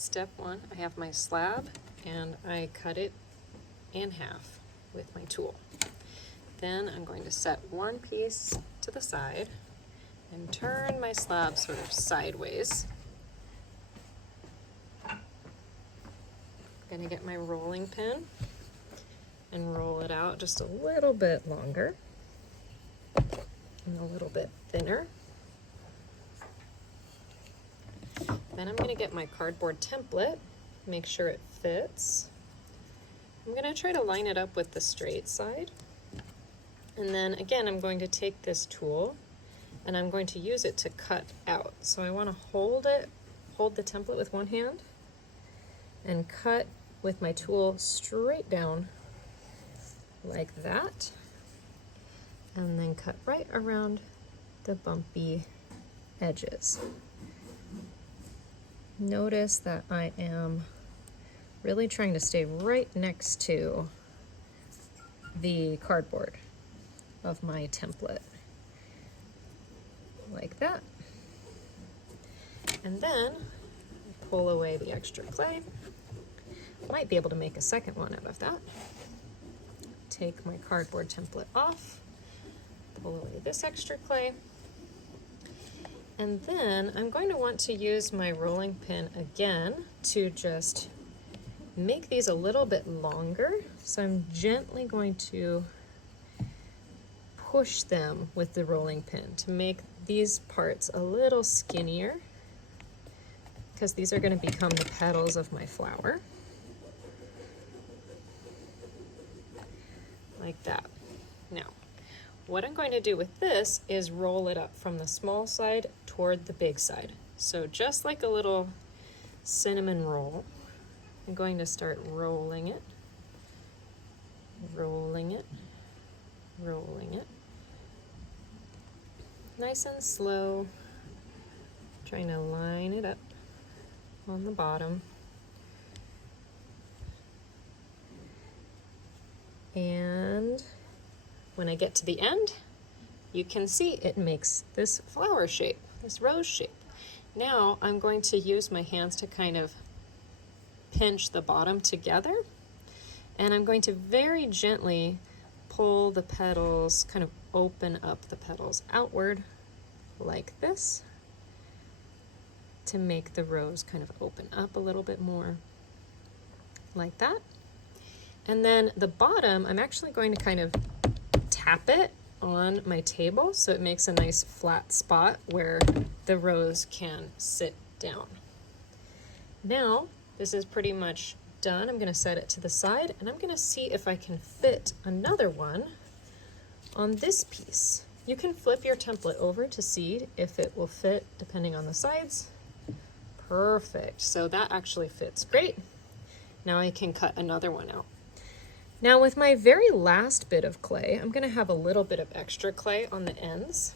Step one, I have my slab and I cut it in half with my tool. Then I'm going to set one piece to the side and turn my slab sort of sideways. I'm going to get my rolling pin and roll it out just a little bit longer and a little bit thinner. Then I'm going to get my cardboard template, make sure it fits. I'm going to try to line it up with the straight side. And then again, I'm going to take this tool and I'm going to use it to cut out. So I want to hold the template with one hand and cut with my tool straight down like that. And then cut right around the bumpy edges. Notice that I am really trying to stay right next to the cardboard of my template, like that. And then pull away the extra clay. Might be able to make a second one out of that. Take my cardboard template off, pull away this extra clay. And then I'm going to want to use my rolling pin again to just make these a little bit longer. So I'm gently going to push them with the rolling pin to make these parts a little skinnier, because these are going to become the petals of my flower. Like that. Now, what I'm going to do with this is roll it up from the small side toward the big side. So just like a little cinnamon roll, I'm going to start rolling it, rolling it, rolling it. Nice and slow, trying to line it up on the bottom. And when I get to the end, you can see it makes this flower shape, this rose shape. Now I'm going to use my hands to kind of pinch the bottom together, and I'm going to very gently pull the petals, kind of open up the petals outward like this to make the rose kind of open up a little bit more, like that. And then the bottom, I'm actually going to kind of tap it on my table so it makes a nice flat spot where the rose can sit down. Now, this is pretty much done. I'm going to set it to the side and I'm going to see if I can fit another one on this piece. You can flip your template over to see if it will fit depending on the sides. Perfect. So that actually fits great. Now I can cut another one out. Now with my very last bit of clay, I'm going to have a little bit of extra clay on the ends.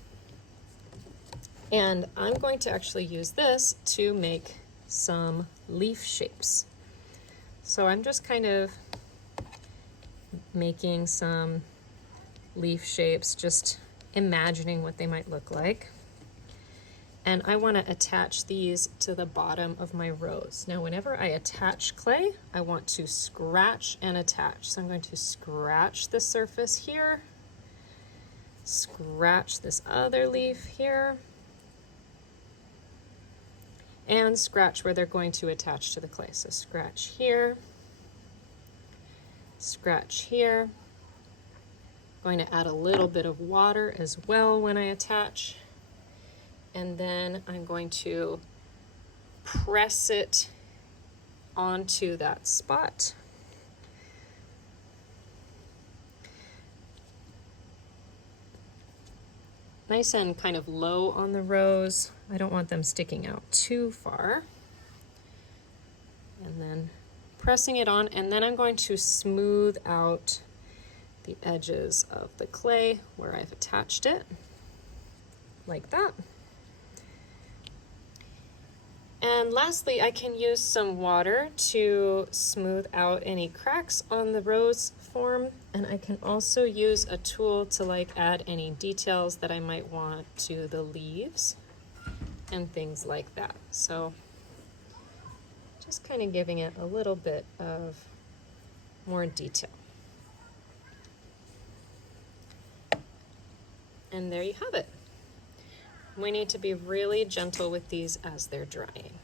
And I'm going to actually use this to make some leaf shapes. So I'm just kind of making some leaf shapes, just imagining what they might look like. And I want to attach these to the bottom of my rose. Now, whenever I attach clay, I want to scratch and attach. So I'm going to scratch the surface here, scratch this other leaf here, and scratch where they're going to attach to the clay. So scratch here, scratch here. I'm going to add a little bit of water as well when I attach. And then I'm going to press it onto that spot. Nice and kind of low on the rose. I don't want them sticking out too far. And then pressing it on, and then I'm going to smooth out the edges of the clay where I've attached it, like that. And lastly, I can use some water to smooth out any cracks on the rose form, and I can also use a tool to add any details that I might want to the leaves and things like that. So Just kind of giving it a little bit of more detail. And there you have it. We need to be really gentle with these as they're drying.